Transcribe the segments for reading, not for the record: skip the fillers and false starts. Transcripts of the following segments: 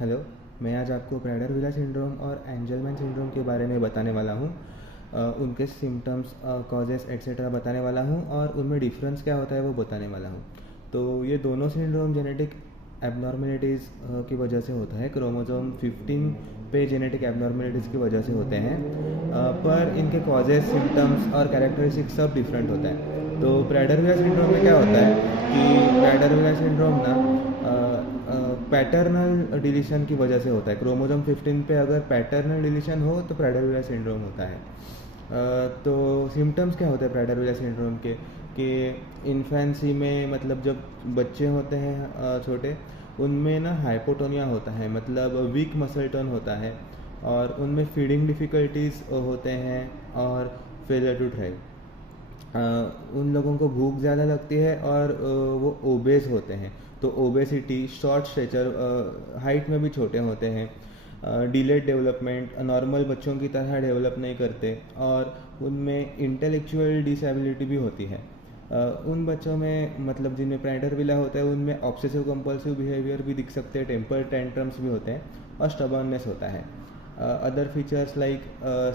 Hello. मैं आज आपको प्राडर-विला सिंड्रोम और एंजलमैन सिंड्रोम के बारे में बताने वाला हूँ। उनके सिम्पटम्स, कॉजेज़ एटसेट्रा बताने वाला हूँ और उनमें डिफ़रेंस क्या होता है वो बताने वाला हूँ। तो ये दोनों सिंड्रोम जेनेटिक एब्नॉर्मैलिटीज़ की वजह से होता है। क्रोमोसोम 15 पे जेनेटिक एब्नॉर्मैलिटीज़ की वजह से होते हैं, पर इनके कॉजेज़, सिम्पटम्स और कैरेक्टरिस्टिक्स सब डिफरेंट होता है। तो प्राडर-विला सिंड्रोम में क्या होता है कि प्राडर-विला सिंड्रोम ना पैटर्नल डिलीशन की वजह से होता है। क्रोमोसोम 15 पे अगर पैटर्नल डिलीशन हो तो प्राडर-विला सिंड्रोम होता है। तो सिम्पटम्स क्या होते हैं प्राडर-विला सिंड्रोम के कि इन्फेंसी में, मतलब जब बच्चे होते हैं छोटे, उनमें ना हाइपोटोनिया होता है, मतलब वीक मसल टोन होता है, और उनमें फीडिंग डिफ़िकल्टीज़ होते हैं और फेलियर टू थ्राइव। उन लोगों को भूख ज़्यादा लगती है और वो ओबेस होते हैं। तो ओबेसिटी, शॉर्ट स्टेचर, हाइट में भी छोटे होते हैं, डिलेड डेवलपमेंट, नॉर्मल बच्चों की तरह डेवलप नहीं करते, और उनमें इंटेलेक्चुअल डिसेबिलिटी भी होती है। उन बच्चों में, मतलब जिनमें प्राडर-विला होता है, उनमें ऑब्सेसिव कंपल्सिव बिहेवियर भी दिख सकते हैं, टेम्पर टेंट्रम्स भी होते हैं और स्टबर्ननेस होता है। Other features like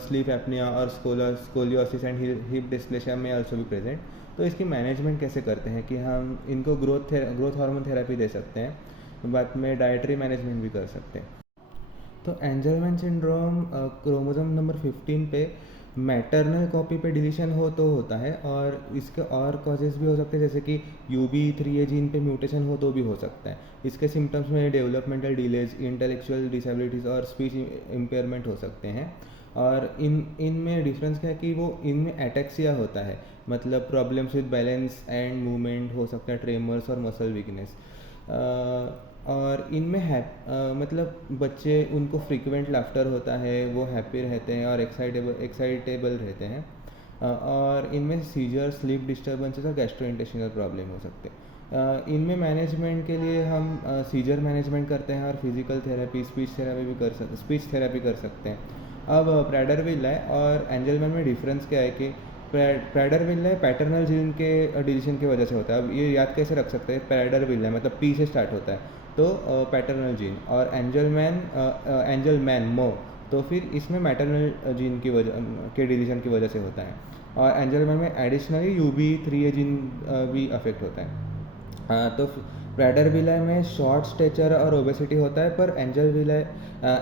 sleep apnea और scoliosis and hip dysplasia में also भी प्रेजेंट। तो इसकी मैनेजमेंट कैसे करते हैं कि हम इनको ग्रोथ हार्मोन थेरेपी दे सकते हैं, बाद में डाइटरी मैनेजमेंट भी कर सकते हैं। तो एंजलमैन सिंड्रोम क्रोमोसोम नंबर 15 पे मैटरनल कॉपी पे डिलीशन हो तो होता है, और इसके और कॉजेज़ भी हो सकते हैं, जैसे कि UB3A जीन पे म्यूटेशन हो तो भी हो सकता है। इसके सिम्टम्स में डेवलपमेंटल डिलेज, इंटेलेक्चुअल डिसेबिलिटीज़ और स्पीच इम्पेयरमेंट हो सकते हैं। और इनमें डिफरेंस क्या है कि वो इनमें एटेक्सिया होता है, मतलब problems with balance and movement हो सकता है, ट्रेमर्स और मसल वीकनेस। और इनमें मतलब बच्चे, उनको फ्रीक्वेंट लाफ्टर होता है, वो हैप्पी रहते हैं और एक्साइटेबल रहते हैं। और इनमें सीजर, स्लीप डिस्टर्बेंसेस और गैस्ट्रोइंटेस्टिनल प्रॉब्लम हो सकते हैं। इनमें मैनेजमेंट के लिए हम सीजर मैनेजमेंट करते हैं और फिजिकल थेरेपी, स्पीच थेरेपी कर सकते हैं। अब प्राडर-विला और एंजलमैन में डिफरेंस क्या है कि प्राडर-विला पैटर्नल जीन के डिलीशन की वजह से होता है। अब ये याद कैसे रख सकते हैं, प्राडर-विला मतलब पी से स्टार्ट होता है, तो पैटर्नल जीन, और एंजलमैन मो, तो फिर इसमें मैटरनल जीन की वजह के डिलीशन की वजह से होता है। और एंजलमैन में एडिशनली UB3A जीन भी अफेक्ट होता है। तो प्राडर-विला में शॉर्ट स्टेचर और ओबेसिटी होता है, पर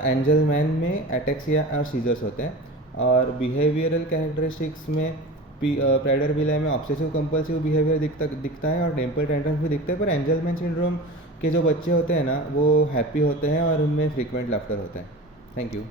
एंजलमैन में एटेक्सिया और सीजर्स होते हैं। और बिहेवियरल कैरेक्टरिस्टिक्स में प्राडर-विला में ऑब्सेसिव कंपल्सिव बिहेवियर दिखता है और टेम्पर टेंट्रम्स भी दिखते हैं, पर एंजलमैन सिंड्रोम के जो बच्चे होते हैं ना, वो हैप्पी होते हैं और उनमें फ्रीक्वेंट लाफ्टर होता है। Thank you.